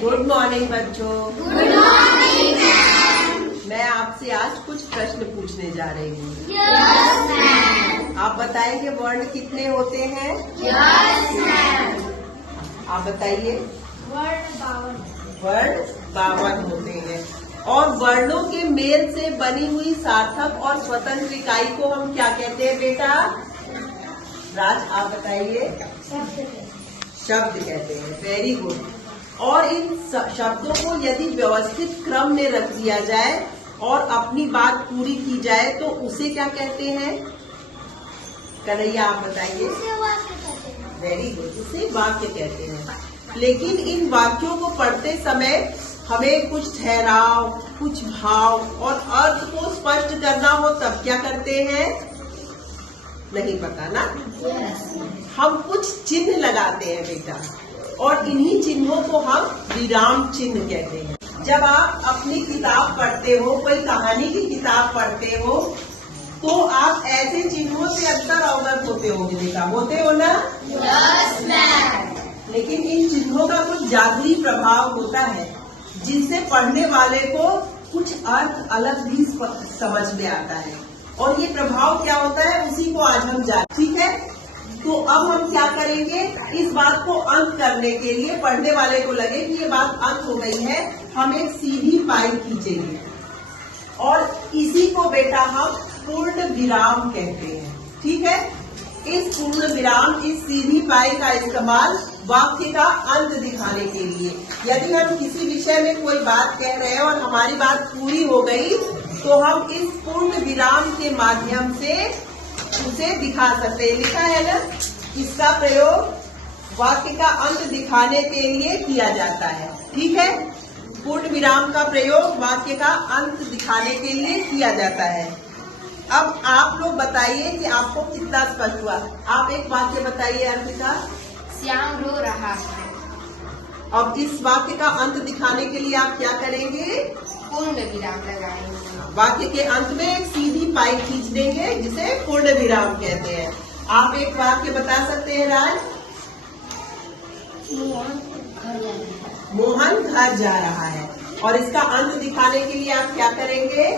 Good morning बच्चों। Good morning ma'am. मैं आपसे आज कुछ प्रश्न पूछने जा रही हूँ। Yes ma'am. आप बताएंगे वर्ण कितने होते हैं? Yes ma'am. आप बताइए। वर्ण 52। वर्ण 52 होते हैं। और वर्णों के मेल से बनी हुई सार्थक और स्वतंत्र इकाई को हम क्या कहते हैं बेटा? राज आप बताइए। शब्द कहते हैं। Very good. और इन शब्दों को यदि व्यवस्थित क्रम में रख दिया जाए और अपनी बात पूरी की जाए तो उसे क्या कहते हैं? कन्हैया आप बताइए। Very good. उसे वाक्य कहते हैं। लेकिन इन वाक्यों को पढ़ते समय हमें कुछ ठहराव, कुछ भाव और अर्थ को स्पष्ट करना हो तब क्या करते हैं? नहीं पता ना? हम कुछ चिन्ह लगाते हैं बेटा, और इन्हीं चिन्हों को हम विराम चिन्ह कहते हैं। जब आप अपनी किताब पढ़ते हो, कोई कहानी की किताब पढ़ते हो, तो आप ऐसे चिन्हों से अक्सर अवगत होते होंगे बेटा, होते हो ना? Yes ma'am. लेकिन इन चिन्हों का कुछ जादुई प्रभाव होता है जिनसे पढ़ने वाले को कुछ अर्थ अलग भी समझ में आता है। और ये प्रभाव क्या होता है उसी को आज हम जानेंगे। ठीक है, तो अब हम क्या करेंगे? इस बात को अंत करने के लिए पढ़ने वाले को लगे कि ये बात अंत हो गई है, हम एक सीधी पाई खींचेंगे और इसी को बेटा हम पूर्ण विराम कहते हैं। ठीक है, इस पूर्ण विराम, इस सीधी पाई का इस्तेमाल वाक्य का अंत दिखाने के लिए, यदि हम किसी विषय में कोई बात कह रहे हैं और हमारी बात पूरी हो गई तो हम इस पूर्ण विराम के माध्यम से उसे दिखा सकते हैं। लिखा है ना, इसका प्रयोग वाक्य का अंत दिखाने के लिए किया जाता है। ठीक है, पूर्ण विराम का प्रयोग वाक्य का अंत दिखाने के लिए किया जाता है। अब आप लोग बताइए कि आपको कितना स्पष्ट हुआ। आप एक वाक्य बताइए अर्पिता। श्याम रो रहा है। अब इस वाक्य का अंत दिखाने के लिए आप क्या करेंगे? पूर्ण विराम लगाएंगे। वाक्य के अंत में एक सीधी पाई खींच देंगे जिसे पूर्ण विराम कहते हैं। आप एक वाक्य बता सकते हैं राज? मोहन घर जा रहा है। और इसका अंत दिखाने के लिए आप क्या करेंगे?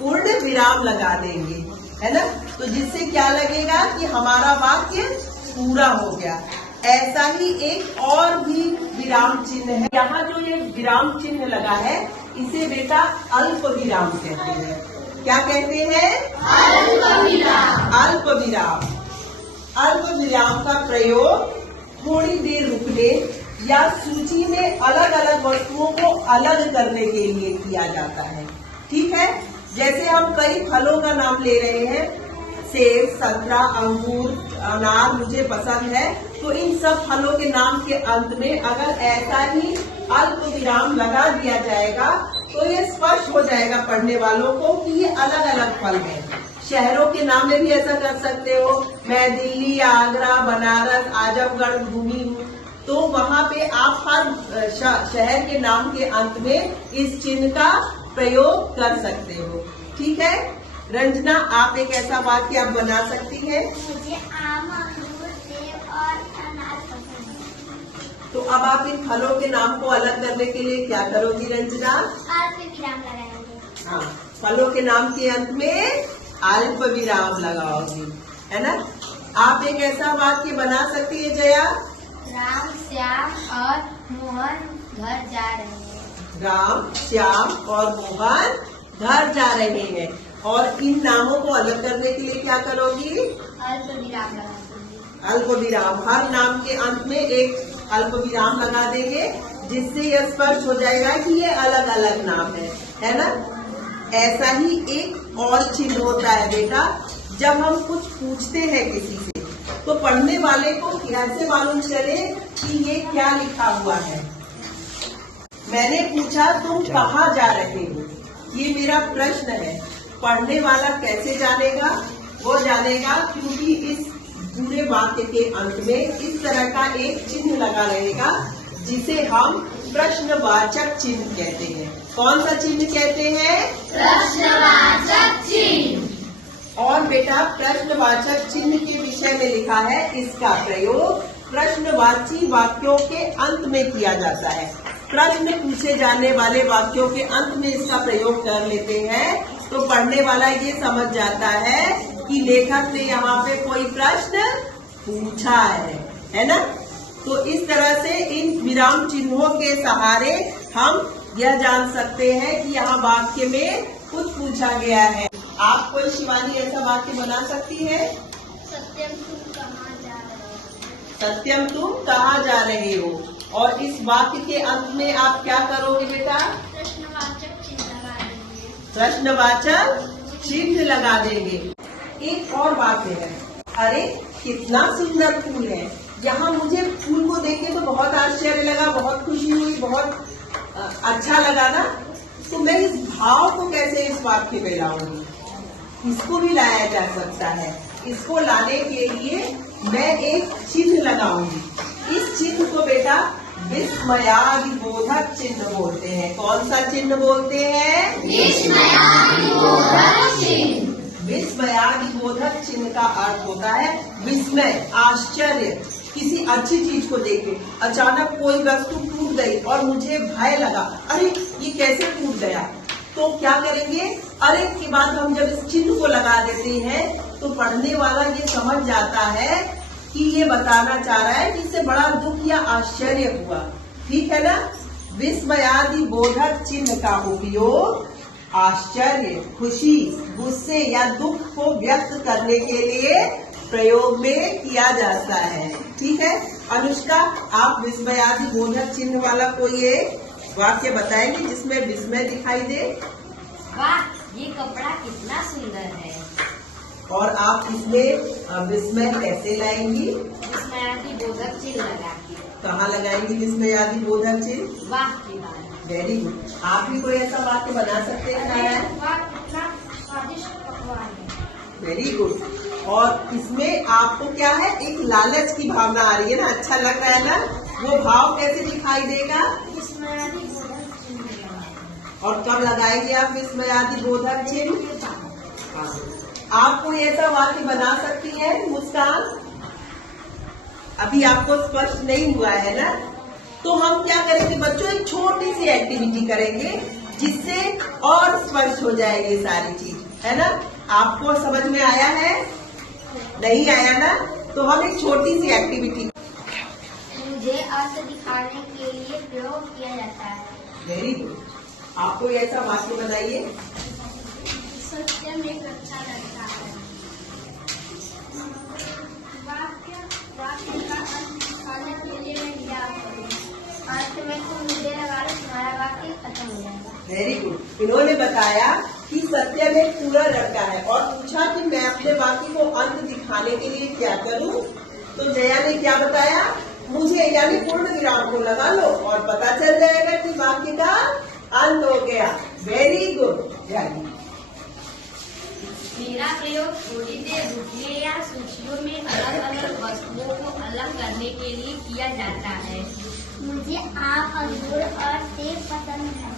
पूर्ण विराम लगा देंगे, है ना? तो जिससे क्या लगेगा कि हमारा वाक्य पूरा हो गया। ऐसा ही एक और भी विराम चिन्ह है। यहाँ जो ये विराम चिन्ह लगा है इसे बेटा अल्प विराम कहते हैं। क्या कहते हैं? अल्प विराम। अल्प विराम। अल्प विराम का प्रयोग थोड़ी देर रुकने या सूची में अलग अलग वस्तुओं को अलग करने के लिए किया जाता है। ठीक है, जैसे हम कई फलों का नाम ले रहे हैं, सेब, संतरा, अंगूर, अनार मुझे पसंद है, तो इन सब फलों के नाम के अंत में अगर ऐसा ही अल्प विराम लगा दिया जाएगा तो ये स्पष्ट हो जाएगा पढ़ने वालों को कि ये अलग अलग फल हैं। शहरों के नाम में भी ऐसा कर सकते हो। मैं दिल्ली, आगरा, बनारस, आजमगढ़ घूमी हूँ, तो वहाँ पे आप हर शहर के नाम के अंत में इस चिन्ह का प्रयोग कर सकते हो। ठीक है, रंजना आप एक ऐसा वाक्य आप बना सकती हैं। मुझे आम, अंगूर, सेब और अनार पसंद है। तो अब आप इन फलों के नाम को अलग करने के लिए क्या करोगी रंजना? अल्प विराम लगाएंगे। हाँ, फलों के नाम के अंत में अल्प विराम लगाओगी, है ना? आप एक ऐसा वाक्य बना सकती है जया। राम, श्याम और मोहन घर जा रहे हैं। राम, श्याम और मोहन घर जा रहे हैं। और इन नामों को अलग करने के लिए क्या करोगी? अल्प विराम लगाएंगे। अल्प विराम। हर नाम के अंत में एक अल्प विराम लगा देंगे जिससे यह स्पष्ट हो जाएगा कि ये अलग अलग नाम है ना? ऐसा ही एक और चिन्ह होता है बेटा, जब हम कुछ पूछते हैं किसी से तो पढ़ने वाले को कैसे मालूम चले कि ये क्या लिखा हुआ है। मैंने पूछा तुम कहाँ जा रहे हो, ये मेरा प्रश्न है। पढ़ने वाला कैसे जानेगा? वो जानेगा क्योंकि इस पूरे वाक्य के अंत में इस तरह का एक चिन्ह लगा रहेगा जिसे हम प्रश्नवाचक चिन्ह कहते हैं। कौन सा चिन्ह कहते हैं? प्रश्नवाचक चिन्ह। और बेटा प्रश्नवाचक चिन्ह के विषय में लिखा है, इसका प्रयोग प्रश्नवाची वाक्यों के अंत में किया जाता है। प्रश्न पूछे जाने वाले वाक्यों के अंत में इसका प्रयोग कर लेते हैं तो पढ़ने वाला ये समझ जाता है कि लेखक ने यहाँ पे कोई प्रश्न पूछा है ना। तो इस तरह से इन विराम चिन्हों के सहारे हम यह जान सकते हैं कि यहाँ वाक्य में कुछ पूछा गया है। आप कोई शिवानी ऐसा वाक्य बना सकती है? सत्यम तुम कहाँ जा रहे हो? सत्यम तुम कहाँ जा रहे हो? और इस वाक्य के अंत में आप क्या करोगे बेटा? प्रश्नवाचक चिन्ह लगा देंगे। प्रश्नवाचक चिन्ह लगा देंगे। एक और वाक्य है, अरे कितना सुंदर फूल है। यहाँ मुझे फूल को देख के तो बहुत आश्चर्य लगा, बहुत खुशी हुई, बहुत अच्छा लगा ना। तो मैं इस भाव को कैसे इस वाक्य में लाऊंगी? इसको भी लाया जा सकता है। इसको लाने के लिए मैं एक चिन्ह लगाऊंगी। इस चिन्ह को बेटा विस्मयादिबोधक चिन्ह बोलते हैं। कौन सा चिन्ह बोलते हैं? विस्मयादिबोधक चिन्ह। विस्मयादिबोधक चिन्ह का अर्थ होता है विस्मय, आश्चर्य। किसी अच्छी चीज को देख के अचानक कोई वस्तु टूट गई और मुझे भय लगा, अरे ये कैसे टूट गया? तो क्या करेंगे? अरे के बाद हम जब इस चिन्ह को लगा देते हैं तो पढ़ने वाला ये समझ जाता है कि ये बताना चाह रहा है कि इससे बड़ा दुख या आश्चर्य हुआ। ठीक है ना। विस्मयादिबोधक चिन्ह का उपयोग आश्चर्य, खुशी, गुस्से या दुख को व्यक्त करने के लिए प्रयोग में किया जाता है। ठीक है। अनुष्का, आप विस्मयादिबोधक चिन्ह वाला कोई एक वाक्य बताएंगे जिसमें विस्मय दिखाई दे? वाह, ये कपड़ा कितना सुंदर है। और आप इसमें विस्मय कैसे लाएंगी? विस्मयादिबोधक चिन्ह लगा के। कहाँ लगाएंगी विस्मयादिबोधक चिन्ह? वाह के बाद। Very good. आप भी कोई ऐसा वाक्य बना सकते हैं नारायण? वाह कितना स्वादिष्ट पकवान है। Very good. और इसमें आपको क्या है, एक लालच की भावना आ रही है ना, अच्छा लग रहा है ना। वो भाव कैसे दिखाई देगा? विस्मयादिबोधक चिन्ह। और कब लगाएंगे आप विस्मयादिबोधक चिन्ह? आप कोई ऐसा वाक्य बना सकती है मुस्कान? अभी आपको स्पष्ट नहीं हुआ है ना। तो हम क्या करेंगे बच्चों, एक छोटी सी एक्टिविटी करेंगे जिससे और स्पष्ट हो जाएगी सारी चीज, है ना। आपको समझ में आया है? नहीं आया ना? तो हम एक छोटी सी एक्टिविटी। मुझे अर्थ दिखाने के लिए प्रयोग किया जाता है। Very good. आप कोई ऐसा वाक्य बनाइए। सत्यम एक अच्छा लगता है। वाक्य का अर्थ दिखाने के लिए मैं क्या करूँ? अर्थ में तुम मुझे लगा लो, तुम्हारा वाक्य खत्म हो जाएगा। Very good. इन्होंने बताया कि सत्यम एक पूरा लड़का है और पूछा कि मैं अपने वाक्य को अंत दिखाने के लिए क्या करूं? तो जया ने क्या बताया? मुझे यानी पूर्ण विराम को लगा लो और पता चल जाएगा कि वाक्य का अंत हो गया। Very good. मेरा प्रयोग थोड़ी देर रुकने या सूचियों में अलग अलग वस्तुओं को अलग करने के लिए किया जाता है। मुझे आम, अंगूर और सेब पसंद है।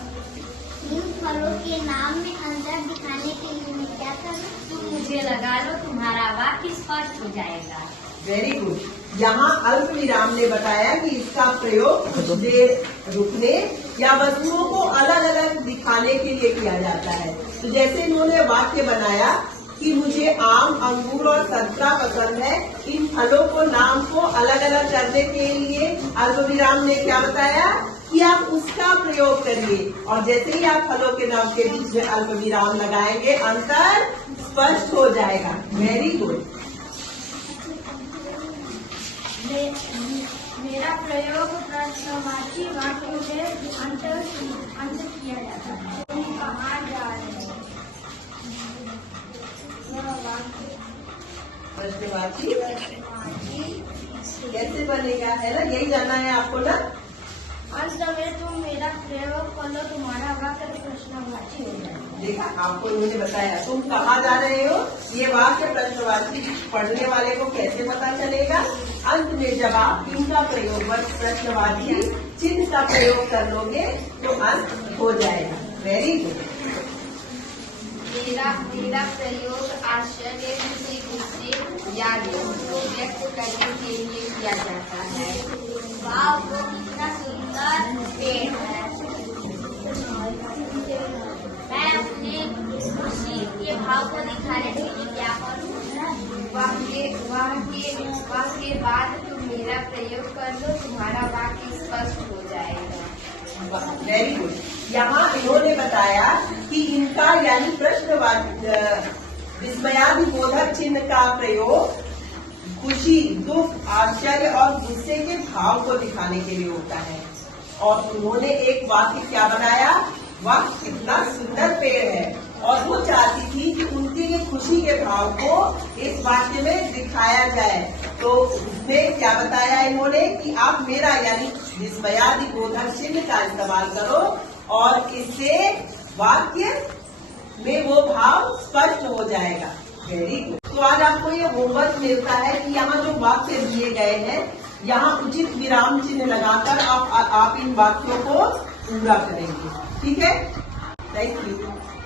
इन फलों के नाम में अंतर दिखाने के लिए मैं क्या करूं? तुम मुझे लगा लो, तुम्हारा वाक्य स्पष्ट हो जाएगा। Very good. यहाँ अल्प विराम ने बताया कि इसका प्रयोग कुछ देर रुकने या वस्तुओं को अलग अलग दिखाने के लिए किया जाता है। तो जैसे इन्होंने वाक्य बनाया कि मुझे आम, अंगूर और संतरा पसंद है, इन फलों को नाम को अलग अलग करने के लिए अल्प विराम ने क्या बताया कि आप उसका प्रयोग करिए। और जैसे ही आप फलों के नाम के बीच में अल्प विराम लगाएंगे अंतर स्पष्ट हो जाएगा। Very good. मेरा प्रयोग प्रश्नवाची वाक्यों से अंत किया जाता है। तुम कहाँ जा रहे हो? प्रश्नवाची कैसे बनेगा, है ना? यही जानना है आपको ना। अंत में तुम मेरा प्रयोग कर लो, तुम्हारा वाक्य प्रश्नवाची हो जाएगा। देखा, आपको इन्होंने बताया तुम कहाँ जा रहे हो, ये वाक्य प्रश्नवाची पढ़ने वाले को कैसे पता चलेगा? अंत में जब आप इनका प्रयोग प्रश्नवाची चिन्ह का प्रयोग कर लोगे तो अंत हो जाएगा। Very good. मेरा प्रयोग आश्चर्य, खुशी, गुस्से या दुख को व्यक्त करने के लिए किया जाता है। वाह, वो कितना सुंदर पेड़ है। मैं अपने खुशी के भाव को दिखाने के लिए क्या करूँ? वह के बाद तुम मेरा प्रयोग कर लो, तुम्हारा वाक्य स्पष्ट हो जाएगा। Very good. यहाँ इन्होंने बताया कि इनका यानी प्रश्नवाची विस्मयादिबोधक चिन्ह का प्रयोग खुशी, दुख, आश्चर्य और गुस्से के भाव को दिखाने के लिए होता है। और उन्होंने एक वाक्य क्या बनाया, वाह कितना सुंदर पेड़ है, और वो चाहती थी कि उनके ये खुशी के भाव को इस वाक्य में दिखाया जाए। तो उसमें क्या बताया इन्होंने कि आप मेरा यानी विस्मयादिबोधक चिन्ह का इस्तेमाल करो और इससे वाक्य में वो भाव स्पष्ट हो जाएगा। Very good. तो आज आपको ये होमवर्क मिलता है कि यहाँ जो वाक्य दिए गए हैं, यहाँ उचित विराम चिन्ह लगाकर आप इन वाक्यों को पूरा करेंगे। ठीक है, थैंक यू।